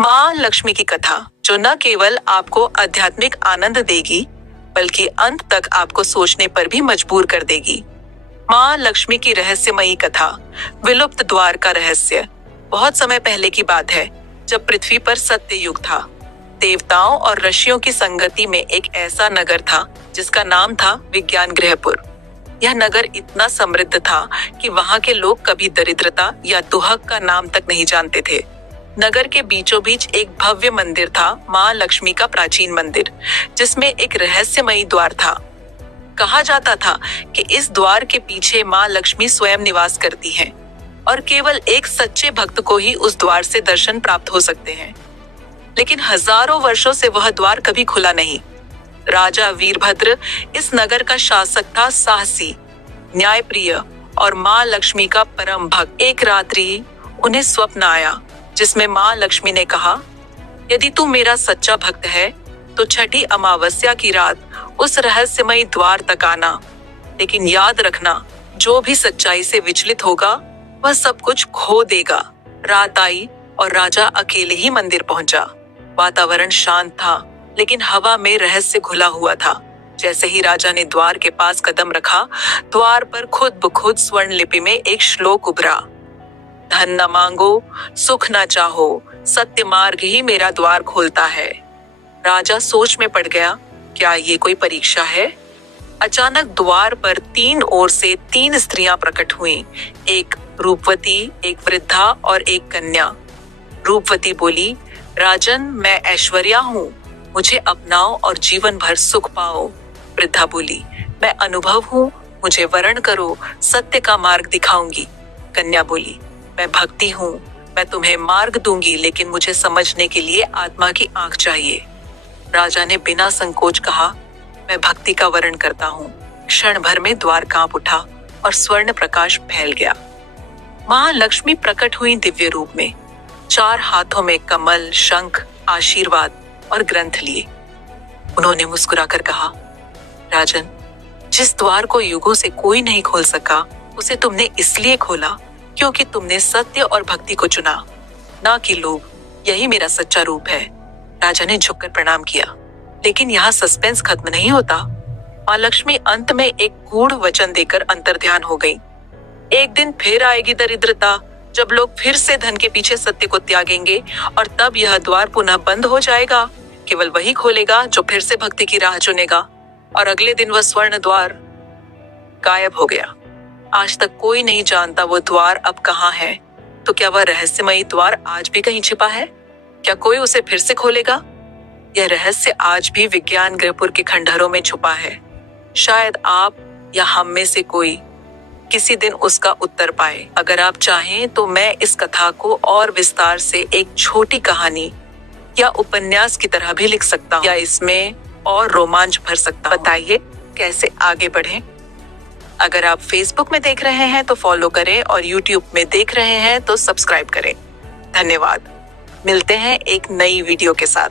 माँ लक्ष्मी की कथा जो न केवल आपको आध्यात्मिक आनंद देगी बल्कि अंत तक आपको सोचने पर भी मजबूर कर देगी। माँ लक्ष्मी की रहस्यमयी कथा। विलुप्त द्वार का रहस्य। बहुत समय पहले की बात है जब पृथ्वी पर सत्य युग था। देवताओं और ऋषियों की संगति में एक ऐसा नगर था जिसका नाम था विज्ञान गृहपुर। यह नगर इतना समृद्ध था कि वहाँ के लोग कभी दरिद्रता या दुहक का नाम तक नहीं जानते थे। नगर के बीचों बीच एक भव्य मंदिर था, माँ लक्ष्मी का प्राचीन मंदिर, जिसमें एक रहस्यमयी द्वार था। कहा जाता था कि इस द्वार के पीछे माँ लक्ष्मी स्वयं निवास करती हैं और केवल एक सच्चे भक्त को ही उस द्वार से दर्शन प्राप्त हो सकते हैं। लेकिन हजारों वर्षों से वह द्वार कभी खुला नहीं। राजा वीरभद्र इस नगर का शासक था, साहसी, न्यायप्रिय और माँ लक्ष्मी का परम भक्त। एक रात्रि उन्हें स्वप्न आया जिसमें माँ लक्ष्मी ने कहा, यदि तू मेरा सच्चा भक्त है तो छठी अमावस्या की रात उस रहस्यमयी द्वार तक आना। लेकिन याद रखना, जो भी सच्चाई से विचलित होगा वह सब कुछ खो देगा। रात आई और राजा अकेले ही मंदिर पहुंचा। वातावरण शांत था लेकिन हवा में रहस्य घुला हुआ था। जैसे ही राजा ने द्वार के पास कदम रखा, द्वार पर खुद ब खुद स्वर्ण लिपि में एक श्लोक उभरा, धन न मांगो, सुख न चाहो, सत्य मार्ग ही मेरा द्वार खोलता है। राजा सोच में पड़ गया, क्या ये कोई परीक्षा है? अचानक द्वार पर तीन ओर से तीन स्त्रियां प्रकट हुईं, एक रूपवती, एक वृद्धा और एक कन्या। रूपवती बोली, राजन, मैं ऐश्वर्या हूँ, मुझे अपनाओ और जीवन भर सुख पाओ। वृद्धा बोली, मैं अनुभव हूँ, मुझे वरण करो, सत्य का मार्ग दिखाऊंगी। कन्या बोली, मैं भक्ति हूँ, मैं तुम्हें मार्ग दूंगी, लेकिन मुझे समझने के लिए आत्मा की आंख चाहिए। राजा ने बिना संकोच कहा, मैं भक्ति का वर्ण करता हूँ। क्षण भर में द्वार कांप उठा और स्वर्ण प्रकाश फैल गया। माँ लक्ष्मी प्रकट हुई दिव्य रूप में, चार हाथों में कमल, शंख, आशीर्वाद और ग्रंथ लिए। उन्होंने मुस्कुराकर कहा, राजन, जिस द्वार को युगों से कोई नहीं खोल सका, उसे तुमने इसलिए खोला क्योंकि तुमने सत्य और भक्ति को चुना, ना कि लोभ। यही मेरा सच्चा रूप है। राजा ने झुककर प्रणाम किया। लेकिन यहाँ सस्पेंस खत्म नहीं होता। माँ लक्ष्मी अंत में एक गूढ़ वचन देकर अंतर्ध्यान हो गई। एक दिन फिर आएगी दरिद्रता, जब लोग फिर से धन के पीछे सत्य को त्यागेंगे और तब यह द्वार पुनः बंद हो जाएगा। केवल वही खोलेगा जो फिर से भक्ति की राह चुनेगा। और अगले दिन वह स्वर्ण द्वार गायब हो गया। आज तक कोई नहीं जानता वो द्वार अब कहाँ है। तो क्या वह रहस्यमयी द्वार आज भी कहीं छिपा है? क्या कोई उसे फिर से खोलेगा? यह रहस्य आज भी विज्ञान गृहपुर के खंडहरों में छुपा है। शायद आप या हम में से कोई किसी दिन उसका उत्तर पाए। अगर आप चाहें तो मैं इस कथा को और विस्तार से एक छोटी कहानी या उपन्यास की तरह भी लिख सकता हूँ, या इसमें और रोमांच भर सकता हूँ। बताइए कैसे आगे बढ़ें? अगर आप फेसबुक में देख रहे हैं तो फॉलो करें और यूट्यूब में देख रहे हैं तो सब्सक्राइब करें। धन्यवाद। मिलते हैं एक नई वीडियो के साथ।